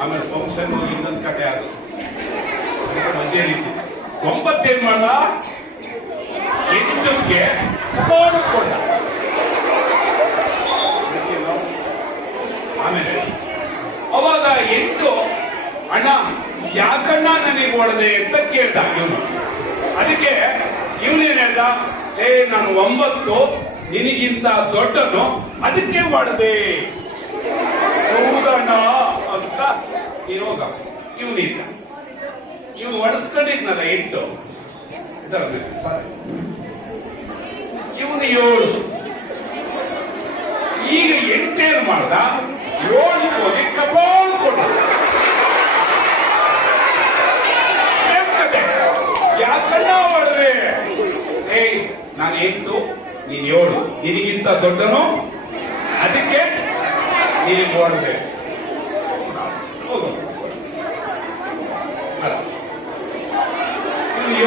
ಆಮೇಲೆ ಫಂಕ್ಷನ್ ಇನ್ನೊಂದು ಕತೆ ಅದು ಮಧ್ಯ ರೀತಿ 9 ಏನ್ ಮಾಡ 8ಕ್ಕೆ ಕೊಂಡ ಆಮೇಲೆ ಅವಾಗ 8 ಅಣ್ಣ ಯಾಕಣ್ಣ ನನಗೆ ಹೊಡೆದೆ ಅಂತ ಕೇಳ್ದ ಇವನು. ಅದಕ್ಕೆ ಇವನೇನ್ ಹೇಳ್ದ, ನಾನು 9 ನಿನಗಿಂತ ದೊಡ್ಡನು ಅದಕ್ಕೆ ಹೊಡೆದೆ. ಹೌದಣ್ಣ ಅಂತ ಇವಾಗ ಇವನಿದ್ದ, ಇವನು ಹೊಡೆಸ್ಕೊಂಡಿದ್ನಲ್ಲ 8 ಇವನು 7. ಈಗ 8 ಏನ್ ಮಾಡ್ದ, 7 ಹೋಗಿ ಕಪಾಳ್ಕೊಂಡ. ಯಾಕಣ್ಣ ಹೊಡೆದೆ? ನಾನು 8 ನೀನ್ 7, ನಿನಗಿಂತ ದೊಡ್ಡನು ಅದಕ್ಕೆ ನೀನು ಹೊಡೆದೆ. ಇವನು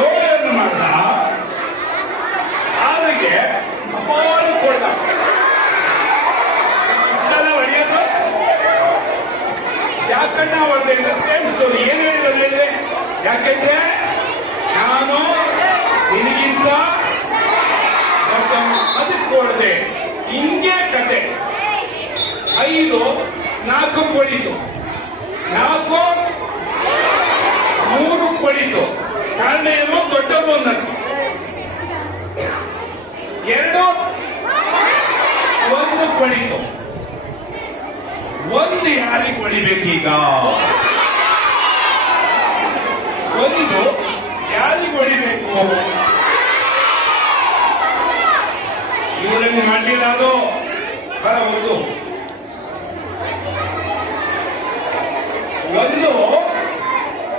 7 ಮಾಡ್ದ, 6ಗೆ ಕಪಾಳ್ಕೊಂಡ. ಹೊಡೆಯೋದು ಯಾಕಣ್ಣ ಹೊಡೆದೆ ಅಂದ್ರೆ ಸೇಮ್ ಸ್ಟೋರಿ. ಏನ್ ಹೇಳಿದ್ರೆ, ಯಾಕೆಂದ್ರೆ ನಾನು ನಿನಗಿಂತ ಅದಕ್ಕೆ ಹೊಡೆದೆ. ಹಿಂಗೆ ಕತೆ. 5 4 ಹೊಡಿತು, 4 3 ಹೊಡಿತು. ಕಾರಣ ಏನು, ದೊಡ್ಡವರು ಅನ್ನೋದು. 2 1 ಹೊಡಿತು. 1 ಯಾರಿಗೆ ಹೊಡಿಬೇಕೀಗ? 1 ಯಾರಿಗೆ ಹೊಡಿಬೇಕು? ಇವರನ್ನು ಮಾಡಲಿಲ್ಲ. ಅದು ಬರ 1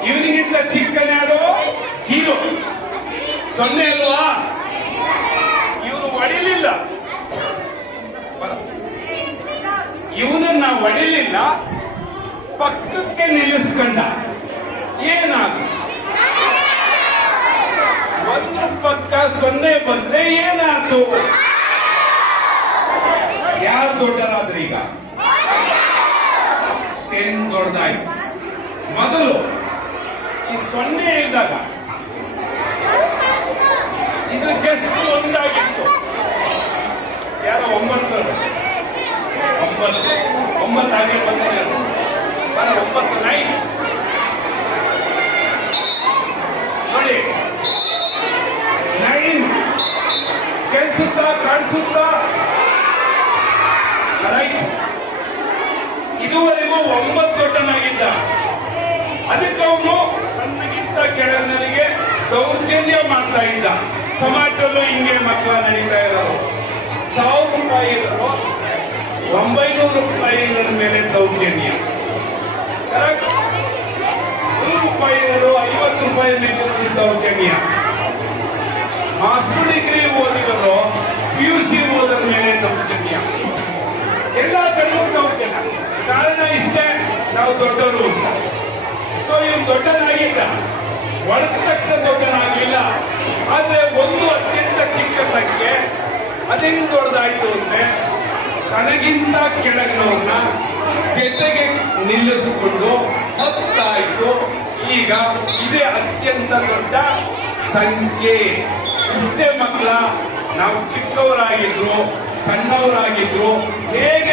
ಇವನಿಗಿಂತ ಚಿಕ್ಕನ್ಯಾರು 0 0 ಅಲ್ವಾ? ಇವನು ಹೊಡಿಲಿಲ್ಲ, ಇವನನ್ನ ಹೊಡಿಲಿಲ್ಲ, ಪಕ್ಕಕ್ಕೆ ನಿಲ್ಲಿಸ್ಕೊಂಡ. ಏನಾಗ 1 ಪಕ್ಕ 0 ಬಂದ್ರೆ ಏನಾಯ್ತು? ಯಾರು ದೊಡ್ಡರಾದ್ರೆ ಈಗ 10 ದೊಡ್ಡದಾಯ್ತು. ಮೊದಲು ಈ 0 ಇದ್ದಾಗ ಇದು ಜಸ್ಟ್ 1 ಆಗಿತ್ತು. ಯಾರೋ 9 ಆಗಿ ಬಂದಿದೆ. 9 9 ನೋಡಿ, 9 ಕೇಳಿಸುತ್ತಾ ಕಾಣಿಸುತ್ತಾ? ಇದುವರೆಗೂ 9 ದೊಡ್ಡನಾಗಿದ್ದ. ಅದಕ್ಕೆ ಅವನು ತನ್ನಗಿಂತ ಕೆಳಗನಿಗೆ ದೌರ್ಜನ್ಯ ಮಾಡ್ತಾ ಇದ್ದ. ಸಮಾಜದಲ್ಲೂ ಹಿಂಗೆ ಮಕ್ಕಳ ನಡೀತಾ ಇರೋರು. 1000 ರೂಪಾಯಿ ಇದ್ರು, 900 ರೂಪಾಯಿಗಳ ಮೇಲೆ ದೌರ್ಜನ್ಯ. 100 ರೂಪಾಯಿ ಇದ್ರು, 50 ರೂಪಾಯಿ ಮೇಲೆ ದೌರ್ಜನ್ಯ. ಮಾಸ್ಟರ್ ಡಿಗ್ರಿ ಓದಿದರು, PUC ಓದರ ಮೇಲೆ ದೌರ್ಜನ್ಯ. ಎಲ್ಲ ಕಡೆಯೂ ದೌರ್ಜನ್ಯ. ಕಾರಣ ಇಷ್ಟೇ, ನಾವು ದೊಡ್ಡವರು ಅಂತ. ಸೊ ಇವನು ದೊಡ್ಡನಾಗಿದ್ದ, ಹೊಡೆದ ತಕ್ಷಣ ದೊಡ್ಡನಾಗಲಿಲ್ಲ. ಆದ್ರೆ ಒಂದು ಅತ್ಯಂತ ಚಿಕ್ಕ ಸಂಖ್ಯೆ ಅದೇನು ದೊಡ್ಡದಾಯ್ತು ಅಂದ್ರೆ, ತನಗಿಂತ ಕೆಳಗಿನವ್ರನ್ನ ಜೊತೆಗೆ ನಿಲ್ಲಿಸಿಕೊಂಡು ಹೊತ್ತಾಯ್ತು. ಈಗ ಇದೇ ಅತ್ಯಂತ ದೊಡ್ಡ ಸಂಖ್ಯೆ. ಇಷ್ಟೇ ಮಕ್ಕಳ, ನಾವು ಚಿಕ್ಕವರಾಗಿದ್ರು, ಸಣ್ಣವರಾಗಿದ್ರು, ಹೇಗೆ